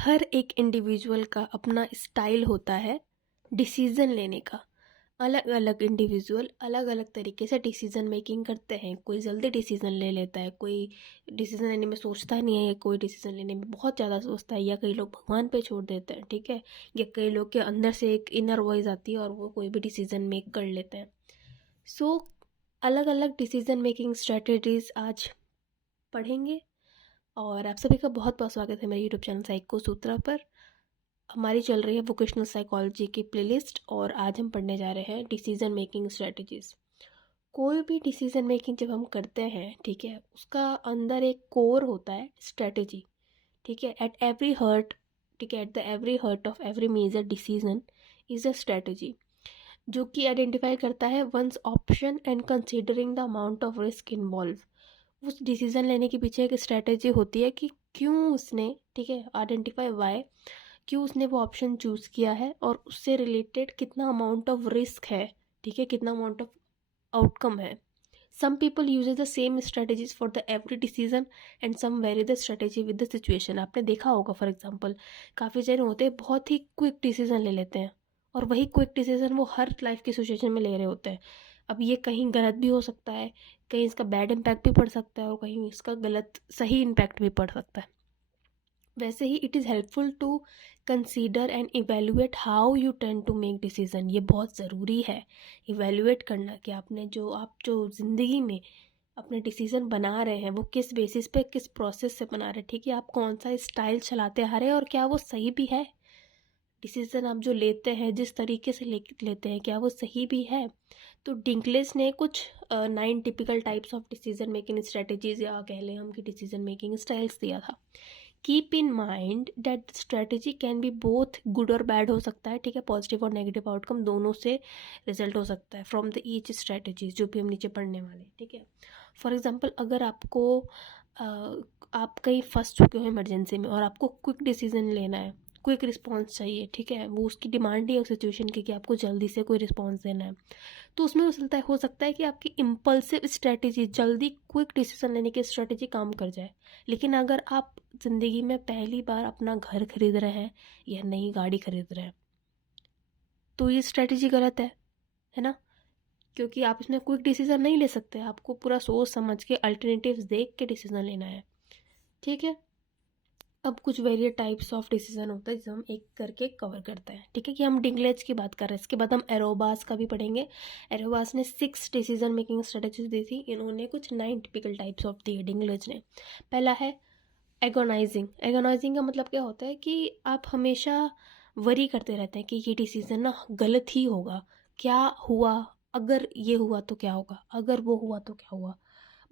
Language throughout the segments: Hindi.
हर एक इंडिविजुअल का अपना स्टाइल होता है डिसीज़न लेने का। अलग अलग इंडिविजुअल अलग अलग तरीके से डिसीज़न मेकिंग करते हैं। कोई जल्दी डिसीज़न ले लेता है, कोई डिसीज़न लेने में सोचता नहीं है, कोई डिसीज़न लेने में बहुत ज़्यादा सोचता है, या कई लोग भगवान पे छोड़ देते हैं, ठीक है। या कई लोग के अंदर से एक इनर वॉइस आती है और वो कोई भी डिसीज़न मेक कर लेते हैं। सो अलग अलग डिसीज़न मेकिंग स्ट्रेटजीज आज पढ़ेंगे। और आप सभी का बहुत बहुत स्वागत है मेरे यूट्यूब चैनल साइको सूत्रा पर। हमारी चल रही है वोकेशनल साइकोलॉजी की प्लेलिस्ट और आज हम पढ़ने जा रहे हैं डिसीजन मेकिंग स्ट्रेटजीज। कोई भी डिसीजन मेकिंग जब हम करते हैं, ठीक है, उसका अंदर एक कोर होता है स्ट्रेटजी, ठीक है। एट एवरी हर्ट, ठीक है, at the every heart of every major decision is a strategy, जो कि आइडेंटिफाई करता है one's option and considering the amount of risk involve. उस डिसीजन लेने के पीछे एक स्ट्रेटजी होती है कि क्यों उसने, ठीक है, आइडेंटिफाई वाई, क्यों उसने वो ऑप्शन चूज़ किया है और उससे रिलेटेड कितना अमाउंट ऑफ रिस्क है, ठीक है, कितना अमाउंट ऑफ आउटकम है। Some people use the same strategies for the every decision and some vary the strategy with the situation. आपने देखा होगा, फॉर एग्जाम्पल काफ़ी जने होते हैं बहुत ही क्विक डिसीजन ले लेते हैं, और वही क्विक डिसीजन वो हर लाइफ की सिचुएशन में ले रहे होते हैं। अब ये कहीं गलत भी हो सकता है, कहीं इसका बैड इम्पैक्ट भी पड़ सकता है और कहीं इसका गलत सही इम्पैक्ट भी पड़ सकता है। वैसे ही it is helpful to consider and evaluate how you tend to make decision. ये बहुत ज़रूरी है इवेल्युएट करना कि आपने आप जो ज़िंदगी में अपने डिसीजन बना रहे हैं वो किस बेसिस पे, किस प्रोसेस से बना रहे हैं, ठीक है। आप कौन सा स्टाइल चलाते आ रहे हैं और क्या वो सही भी है। डिसीजन आप जो लेते हैं जिस तरीके से लेते हैं, क्या वो सही भी है। तो डिंकलेज ने कुछ 9 typical types of decision making strategies, या कह लें हम कि डिसीजन मेकिंग स्टाइल्स दिया था। Keep in mind that strategy can be both good और बैड हो सकता है, ठीक है। पॉजिटिव और नेगेटिव आउटकम दोनों से रिजल्ट हो सकता है फ्रॉम द ईच स्ट्रेटजीज, जो भी हम नीचे पढ़ने वाले, ठीक है। फॉर एग्जाम्पल, अगर आपको आप कहीं फंस चुके हो इमरजेंसी में और आपको क्विक डिसीजन लेना है, क्विक रिस्पॉन्स चाहिए, ठीक है, वो उसकी डिमांड ही है उस सिचुएशन की कि आपको जल्दी से कोई रिस्पॉन्स देना है, तो उसमें हो सकता है कि आपकी इम्पल्सिव स्ट्रेटजी, जल्दी क्विक डिसीजन लेने की स्ट्रेटजी काम कर जाए। लेकिन अगर आप ज़िंदगी में पहली बार अपना घर खरीद रहे हैं या नई गाड़ी खरीद रहे हैं, तो ये स्ट्रेटजी गलत है ना। क्योंकि आप इसमें क्विक डिसीजन नहीं ले सकते, आपको पूरा सोच समझ के अल्टरनेटिव्स देख के डिसीजन लेना है, ठीक है। अब कुछ वेरियस टाइप्स ऑफ डिसीजन होता है जिसे हम एक करके कवर करते हैं, ठीक है। कि हम डिंगलेज की बात कर रहे हैं, इसके बाद हम एरोबास का भी पढ़ेंगे। एरोबास ने 6 डिसीजन मेकिंग स्ट्रेटेजीज दी थी, इन्होंने कुछ 9 टिपिकल टाइप्स ऑफ दिए डिंगलेज ने। पहला है एगोनाइजिंग। एगोनाइजिंग का मतलब क्या होता है कि आप हमेशा वरी करते रहते हैं कि ये डिसीजन ना गलत ही होगा, क्या हुआ अगर ये हुआ तो क्या होगा, अगर वो हुआ तो क्या हुआ।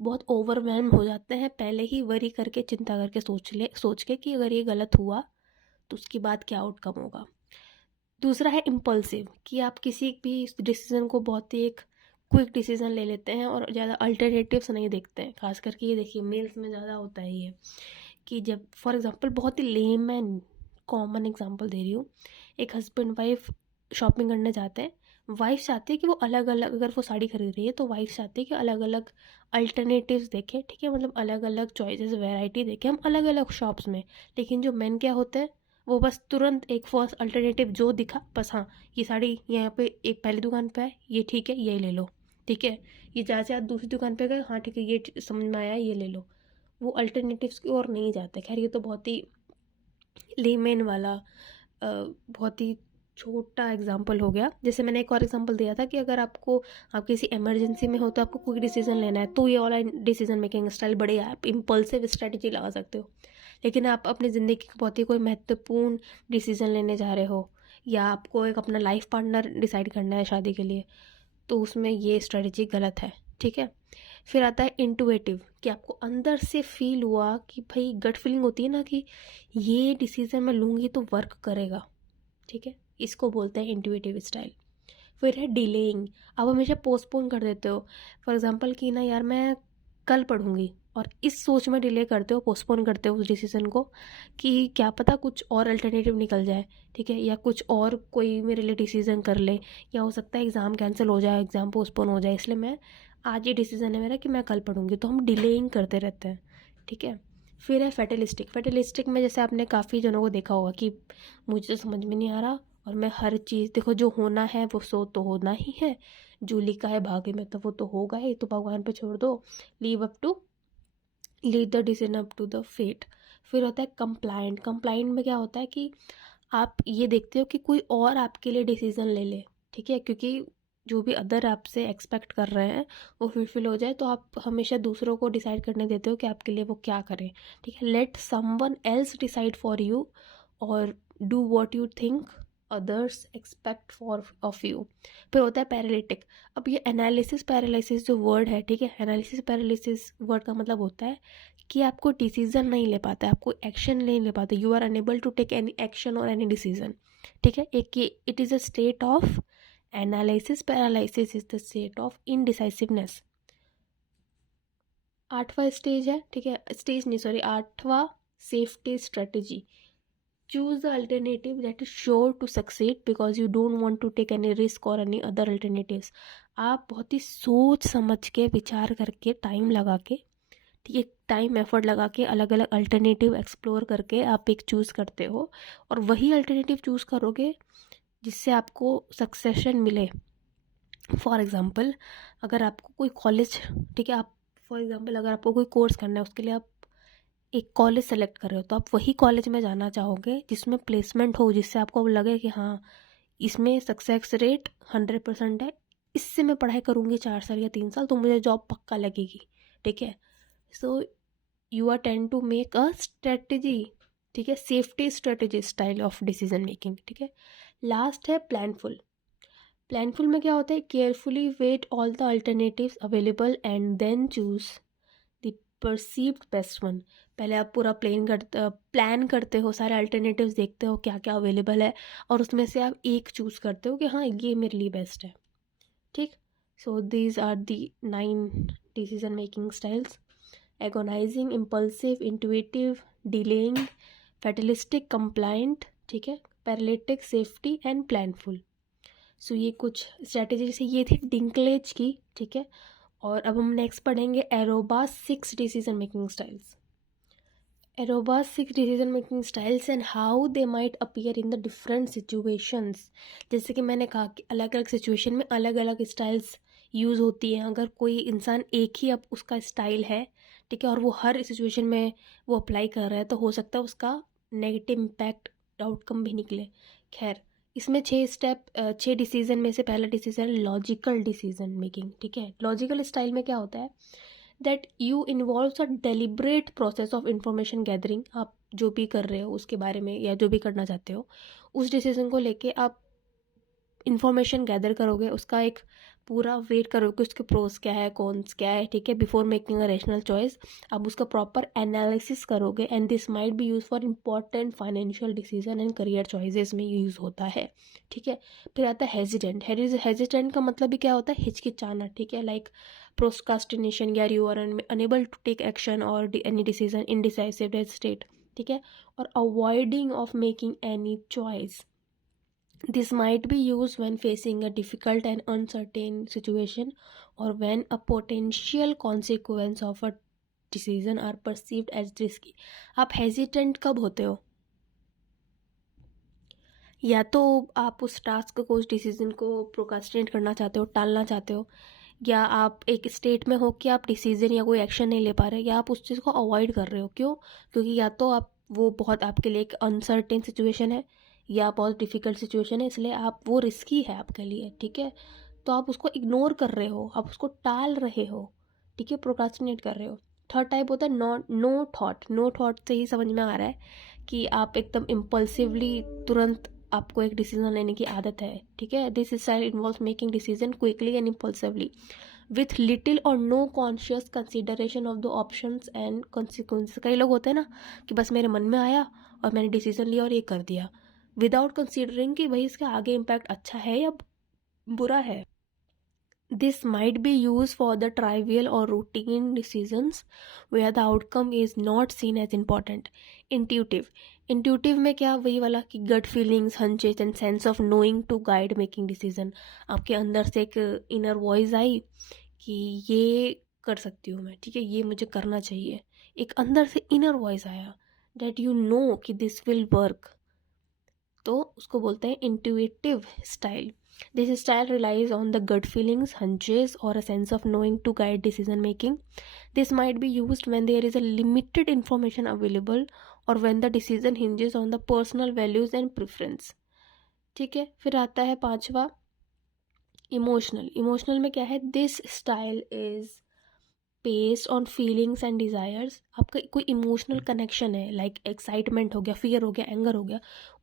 बहुत ओवरवेल्म हो जाते हैं, पहले ही वरी करके, चिंता करके सोच के कि अगर ये गलत हुआ तो उसके बाद क्या आउटकम होगा। दूसरा है इम्पल्सिव, कि आप किसी भी डिसीजन को बहुत ही एक क्विक डिसीजन ले लेते हैं और ज़्यादा अल्टरनेटिव्स नहीं देखते हैं। खास करके ये देखिए मेल्स में ज़्यादा होता है ये, कि जब फॉर एग्जांपल, बहुत ही लेम एंड कॉमन एग्जांपल दे रही हूँ, एक हस्बैंड वाइफ शॉपिंग करने जाते हैं। वाइफ चाहती है कि वो अलग अलग, अगर वो साड़ी खरीद रही है तो वाइफ चाहती है कि अलग अलग अल्टरनेटिव्स देखें, ठीक है, मतलब अलग अलग चॉइसेस, वैरायटी देखें हम अलग अलग शॉप्स में। लेकिन जो मेन क्या होते हैं, वो बस तुरंत एक फर्स्ट अल्टरनेटिव जो दिखा, बस हाँ ये साड़ी यहाँ पे एक पहली दुकान पे है, ये ठीक है, ये ले लो, ठीक है। ये जहाँ से आप दूसरी दुकान पे गए, हाँ ठीक है, ये समझ में आया, ये ले लो। वो अल्टरनेटिव्स की ओर नहीं जाते। खैर ये तो बहुत ही लेमेन वाला बहुत ही छोटा एग्जाम्पल हो गया। जैसे मैंने एक और एग्जाम्पल दिया था कि अगर आप किसी इमरजेंसी में हो तो आपको क्विक डिसीजन लेना है, तो ये वाला डिसीजन मेकिंग स्टाइल बढ़िया है, आप इम्पल्सिव स्ट्रेटजी लगा सकते हो। लेकिन आप अपनी ज़िंदगी की बहुत ही कोई महत्वपूर्ण डिसीजन लेने जा रहे हो, या आपको एक अपना लाइफ पार्टनर डिसाइड करना है शादी के लिए, तो उसमें ये स्ट्रेटजी गलत है, ठीक है। फिर आता है इंटुएटिव, कि आपको अंदर से फील हुआ कि भाई गट फीलिंग होती है ना कि ये डिसीजन मैं लूँगी तो वर्क करेगा, ठीक है, इसको बोलते हैं इंटुएटिव स्टाइल। फिर है डिलेइंग, आप हमेशा पोस्टपोन कर देते हो। फॉर एग्जांपल कि ना यार मैं कल पढ़ूंगी, और इस सोच में डिले करते हो, पोस्टपोन करते हो उस डिसीजन को कि क्या पता कुछ और अल्टरनेटिव निकल जाए, ठीक है, या कुछ और कोई मेरे लिए डिसीजन कर ले, या हो सकता है एग्ज़ाम कैंसिल हो जाए, एग्ज़ाम पोस्टपोन हो जाए, इसलिए मैं आज ये डिसीजन है मेरा कि मैं कल पढ़ूंगी, तो हम डिलेइंग करते रहते हैं, ठीक है। फिर है फैटलिस्टिक। फैटलिस्टिक में जैसे आपने काफ़ी जनों को देखा होगा कि मुझे तो समझ में नहीं आ रहा और मैं हर चीज़, देखो जो होना है वो सो तो होना ही है, जो लिखा है भाग्य में तो वो तो होगा ही, तो भगवान पे छोड़ दो, leave the decision up to the fate. फिर होता है कंप्लाइंट। कंप्लाइंट में क्या होता है कि आप ये देखते हो कि कोई और आपके लिए डिसीजन ले ले, ठीक है, क्योंकि जो भी अदर आपसे एक्सपेक्ट कर रहे हैं वो फुलफिल हो जाए, तो आप हमेशा दूसरों को डिसाइड करने देते हो कि आपके लिए वो क्या करें, ठीक है। Let someone else decide for you और do what you think others expect for of you. फिर होता है पैरालिटिक। अब ये एनालिसिस पैरालिसिस जो वर्ड है, ठीक है, एनालिसिस पैरालिसिस वर्ड का मतलब होता है कि आपको डिसीजन नहीं ले पाते, आपको एक्शन नहीं ले पाते, you are unable to take any action और एनी डिसीजन, ठीक है। एक ये it is a state of analysis paralysis is the state of indecisiveness. 8वां स्टेज है, ठीक है, स्टेज नहीं सॉरी 8वां safety strategy. Choose the alternative that is sure to succeed because you don't want to take any risk or any other alternatives। आप बहुत ही सोच समझ के विचार करके टाइम लगा के, ठीक है, टाइम एफर्ट लगा के अलग अलग अल्टरनेटिव एक्सप्लोर करके आप एक चूज़ करते हो और वही अल्टरनेटिव चूज़ करोगे जिससे आपको सक्सेशन मिले। फॉर एग्ज़ाम्पल अगर आपको कोई कॉलेज, ठीक है, आप फॉर एग्ज़ाम्पल अगर आपको कोई कोर्स करना है उसके लिए आप एक कॉलेज सेलेक्ट कर रहे हो, तो आप वही कॉलेज में जाना चाहोगे जिसमें प्लेसमेंट हो, जिससे आपको लगे कि हाँ इसमें सक्सेस रेट 100% है, इससे मैं पढ़ाई करूँगी 4 साल या 3 साल तो मुझे जॉब पक्का लगेगी, ठीक है। So you are tend to make a strategy, ठीक है, safety strategy style of decision making, ठीक है। लास्ट है प्लानफुल। प्लानफुल में क्या होता है, carefully weigh all the alternatives available and then choose the perceived best one. पहले आप पूरा प्लान करते हो, सारे अल्टरनेटिव्स देखते हो क्या क्या अवेलेबल है और उसमें से आप एक चूज़ करते हो कि हाँ ये मेरे लिए बेस्ट है, ठीक। So these are the 9 decision making styles: agonizing, impulsive, intuitive, delaying, fatalistic, compliant, ठीक है, paralytic, safety and planful. So ये कुछ स्ट्रैटेजी जैसे ये थी डिंकलेज की, ठीक है। और अब हम नेक्स्ट पढ़ेंगे एरोबास 6 decision making styles. Aroba's 6 decision making styles and how they might appear in the different situations। जैसे कि मैंने कहा कि अलग अलग सिचुएशन में अलग अलग स्टाइल्स यूज़ होती हैं। अगर कोई इंसान एक ही अब उसका स्टाइल है, ठीक है, और वो हर सिचुएशन में वो अप्लाई कर रहा है, तो हो सकता है उसका नेगेटिव इम्पैक्ट आउटकम भी निकले। खैर, इसमें 6 डिसीजन में से पहला डिसीजन लॉजिकल डिसीजन मेकिंग, ठीक है। लॉजिकल स्टाइल में क्या होता है that you involves a deliberate process of information gathering. आप जो भी कर रहे हो उसके बारे में या जो भी करना चाहते हो उस डिसीजन को लेके आप इंफॉर्मेशन गैदर करोगे, उसका एक पूरा वेट करोगे उसके प्रोस क्या है कॉन्स क्या है, ठीक है, before making a rational choice. आप उसका प्रॉपर एनालिसिस करोगे and this might be use for important financial decision and career choices में यूज़ होता है, ठीक है। फिर आता है हेजिटेंट। हेजिटेंट का मतलब भी क्या होता है, हिचकिचाना, ठीक है, लाइक प्रोस्कास्टिनेशन या you are unable to take action और एनी डिसीजन, इनडिसाइसिव स्टेट, ठीक है, और avoiding of making any choice. This might be used when facing a difficult and uncertain situation or when a potential consequence of a decision are perceived as risky। आप hesitant कब होते हो, या तो आप उस टास्क को, उस डिसीजन को प्रोकास्टिनेट करना चाहते हो, टालना चाहते हो, या आप एक स्टेट में हो कि आप डिसीजन या कोई एक्शन नहीं ले पा रहे, या आप उस चीज़ को अवॉइड कर रहे हो। क्यों? क्योंकि या तो आप वो बहुत आपके लिए एक अनसर्टेन सिचुएशन है या बहुत डिफ़िकल्ट सिचुएशन है, इसलिए आप वो रिस्की है आपके लिए, ठीक है, तो आप उसको इग्नोर कर रहे हो, आप उसको टाल रहे हो, ठीक है, प्रोक्रास्टिनेट कर रहे हो। थर्ड टाइप होता है नो थॉट। नो थॉट से ही समझ में आ रहा है कि आप एकदम इम्पल्सिवली तुरंत आपको एक डिसीजन लेने की आदत है, ठीक है। This style involves making decision quickly and impulsively with little और no conscious consideration of the options and consequence. कई लोग होते हैं ना कि बस मेरे मन में आया और मैंने डिसीजन लिया और ये कर दिया विदाउट कंसिडरिंग कि भाई इसका आगे इम्पैक्ट अच्छा है या बुरा है। This might be used for the trivial or routine decisions where the outcome is not seen as important। Intuitive। Intuitive में क्या, वही वाला कि gut feelings, hunches and sense of knowing to guide making decision। आपके अंदर से एक inner voice आई कि ये कर सकती हूँ मैं, ठीक है, ये मुझे करना चाहिए, एक अंदर से इनर वॉइस आया डेट यू नो कि दिस विल वर्क, तो उसको बोलते हैं intuitive style. This style relies on the gut feelings, hunches or a sense of knowing to guide decision making. This might be used when there is a limited information available or when the decision hinges on the personal values and preference. ठीक है, फिर आता है पांचवा इमोशनल. इमोशनल में क्या है? This style is based on feelings and desires. आपका कोई इमोशनल कनेक्शन है, लाइक एक्साइटमेंट हो गया, फियर हो गया, एंगर हो गया,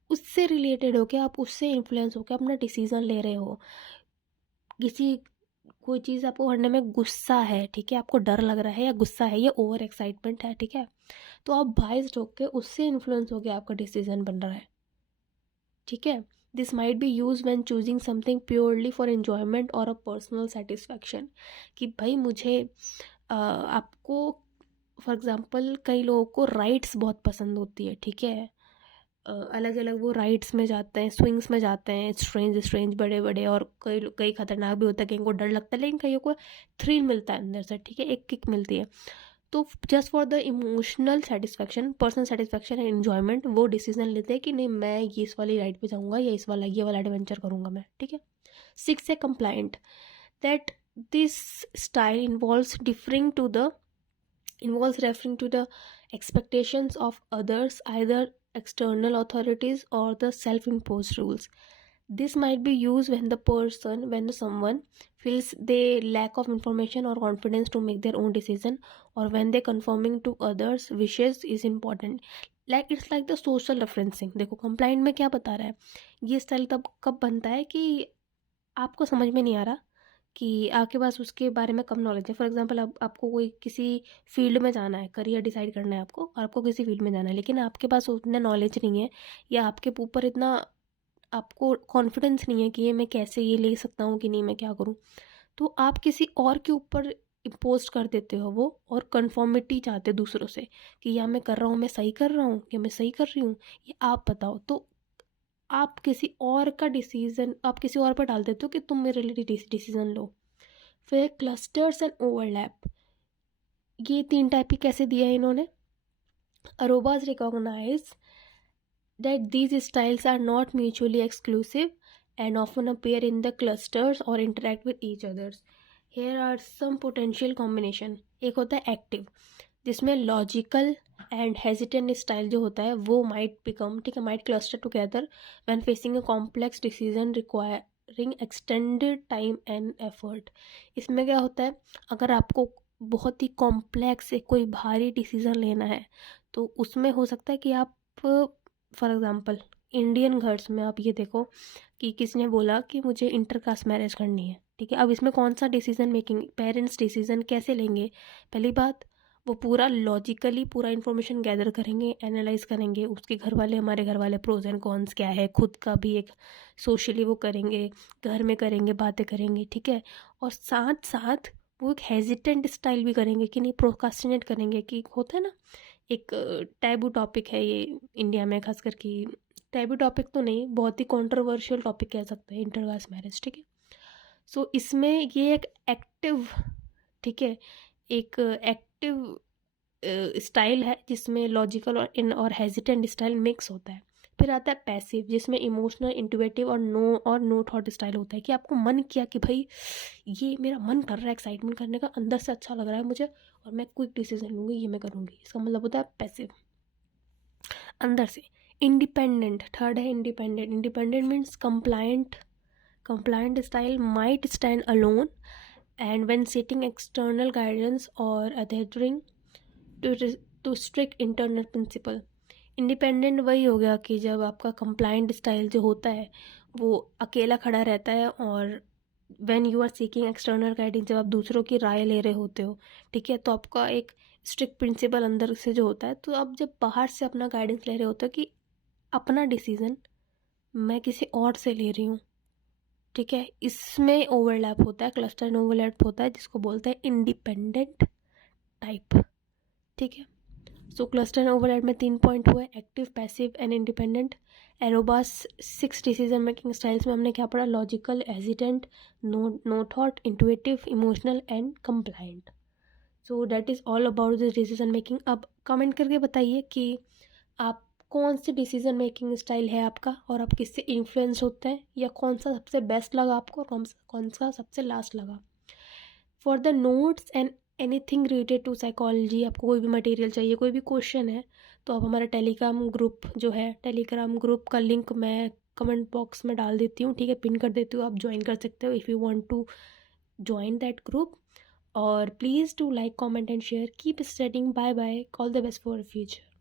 उससे रिलेटेड हो के आप उससे इन्फ्लुएंस होकर अपना डिसीजन ले रहे हो. किसी कोई चीज़ आपको करने में गुस्सा है, ठीक है, आपको डर लग रहा है या गुस्सा है या ओवर एक्साइटमेंट है, ठीक है, तो आप बाइस्ड होकर उससे इन्फ्लुएंस होकर आपका डिसीजन बन रहा है. ठीक है, this might be use when choosing something purely for enjoyment और अ पर्सनल सेटिस्फैक्शन. कि भाई मुझे आपको फॉर एग्जांपल कई लोगों को राइड्स बहुत पसंद होती है, ठीक है, अलग अलग वो राइड्स में जाते हैं, स्विंग्स में जाते हैं, स्ट्रेंज बड़े बड़े, और कई खतरनाक भी होता है, कहीं को डर लगता है, लेकिन कईयों को थ्रिल मिलता है अंदर से, ठीक है, एक किक मिलती है. तो just for the emotional satisfaction, personal satisfaction and enjoyment वो डिसीजन लेते हैं कि नहीं मैं ये इस वाली राइड पे जाऊँगा या ये वाला एडवेंचर करूँगा मैं, ठीक है. 6 है compliant. That this style involves referring to the expectations of others, either external authorities or the self-imposed rules. This might be used when someone feels they lack of information or confidence to make their own decision, or when they conforming to others wishes is important. Like it's like the social referencing. देखो compliant में क्या बता रहा है, ये स्टाइल तब कब बनता है कि आपको समझ में नहीं आ रहा, कि आपके पास उसके बारे में कम नॉलेज है. फॉर एग्जांपल आपको कोई किसी फील्ड में जाना है, करियर डिसाइड करना है आपको, और आपको किसी फील्ड में जाना है, लेकिन आपके पास उतना नॉलेज नहीं है या आपके ऊपर इतना आपको कॉन्फिडेंस नहीं है कि ये मैं कैसे ये ले सकता हूँ कि नहीं, मैं क्या करूँ, तो आप किसी और के ऊपर इम्पोज कर देते हो वो, और कन्फॉर्मिटी चाहते दूसरों से कि या मैं कर रहा हूँ, मैं सही कर रहा हूँ या मैं सही कर रही हूँ, ये आप बताओ. तो आप किसी और का डिसीजन आप किसी और पर डाल देते हो कि तुम मेरे लिए डिसीजन लो. फिर क्लस्टर्स एंड ओवरलैप. ये 3 टाइप की कैसे दिया है इन्होंने. अरोबाज recognise that these styles are not mutually exclusive and often appear in the clusters or interact with each others. Here are some potential combination. एक होता है एक्टिव, जिसमें लॉजिकल एंड हेजिटेंट स्टाइल जो होता है वो माइट बिकम, ठीक है, might cluster together when facing a complex decision requiring extended time and effort. इसमें क्या होता है, अगर आपको बहुत ही कॉम्प्लेक्स कोई भारी डिसीजन लेना है तो उसमें हो सकता है कि आप फॉर एग्ज़ाम्पल इंडियन घर्स में आप ये देखो कि किसी ने बोला कि मुझे इंटरकास्ट मैरिज करनी है, ठीक है. अब इसमें कौन सा डिसीजन मेकिंग, पेरेंट्स डिसीजन कैसे लेंगे, पहली बात वो पूरा लॉजिकली पूरा इन्फॉर्मेशन गैदर करेंगे, एनालाइज करेंगे, उसके घर वाले हमारे घर वाले प्रोज एंड कॉन्स क्या है, खुद का भी एक सोशली वो करेंगे, घर में करेंगे, बातें करेंगे, ठीक है, और साथ साथ वो एक हेजिटेंट स्टाइल भी करेंगे कि नहीं, प्रोकास्टिनेट करेंगे, कि होता है ना एक टैबू टॉपिक है ये इंडिया में, खासकर कि टैबू टॉपिक तो नहीं, बहुत ही कंट्रोवर्शियल टॉपिक कह सकते हैं इंटरकास्ट मैरिज, ठीक है. सो इसमें ये एक एक्टिव, ठीक है, एक एक्टिव स्टाइल है जिसमें लॉजिकल और हेजिटेंट स्टाइल मिक्स होता है. फिर आता है पैसिव, जिसमें इमोशनल, इंट्यूटिव और नो थॉट स्टाइल होता है, कि आपको मन किया कि भाई ये मेरा मन कर रहा है एक्साइटमेंट करने का, अंदर से अच्छा लग रहा है मुझे और मैं क्विक डिसीजन लूँगी, ये मैं करूँगी, इसका मतलब होता है पैसिव अंदर से. इंडिपेंडेंट, थर्ड है independent. Independent means compliant style might stand alone and when seeking external guidance or adhering to strict internal principle. Independent वही हो गया कि जब आपका कंप्लाइंट स्टाइल जो होता है वो अकेला खड़ा रहता है, और when you are seeking external guidance, जब आप दूसरों की राय ले रहे होते हो, ठीक है, तो आपका एक स्ट्रिक्ट प्रिंसिपल अंदर से जो होता है, तो आप जब बाहर से अपना गाइडेंस ले रहे होते हो कि अपना डिसीज़न मैं किसी और से ले रही हूँ, ठीक है, इसमें ओवरलैप होता है, क्लस्टर एंड ओवरलैप होता है, जिसको बोलते हैं इंडिपेंडेंट टाइप, ठीक है. सो क्लस्टर एंड ओवरलैप में 3 पॉइंट हुए, एक्टिव, पैसिव एंड इंडिपेंडेंट. एरोबास 6 डिसीजन मेकिंग स्टाइल्स में हमने क्या पढ़ा, logical, hesitant, no thought, intuitive, emotional and compliant. So that is all about this decision making. अब कमेंट करके बताइए कि आप कौन सी डिसीजन मेकिंग स्टाइल है आपका, और आप किससे इन्फ्लुएंस होते हैं, या कौन सा सबसे बेस्ट लगा आपको और कौन सा सबसे लास्ट लगा। For the notes and anything related to psychology, आपको कोई भी मटेरियल चाहिए, कोई भी क्वेश्चन है, तो आप हमारा टेलीग्राम ग्रुप जो है, टेलीग्राम ग्रुप का लिंक मैं कमेंट बॉक्स में डाल देती हूँ, ठीक है, पिन कर देती हूँ, आप ज्वाइन कर सकते हो if you want to join that group. और please do like, comment and share, keep studying, bye bye, all the best for future.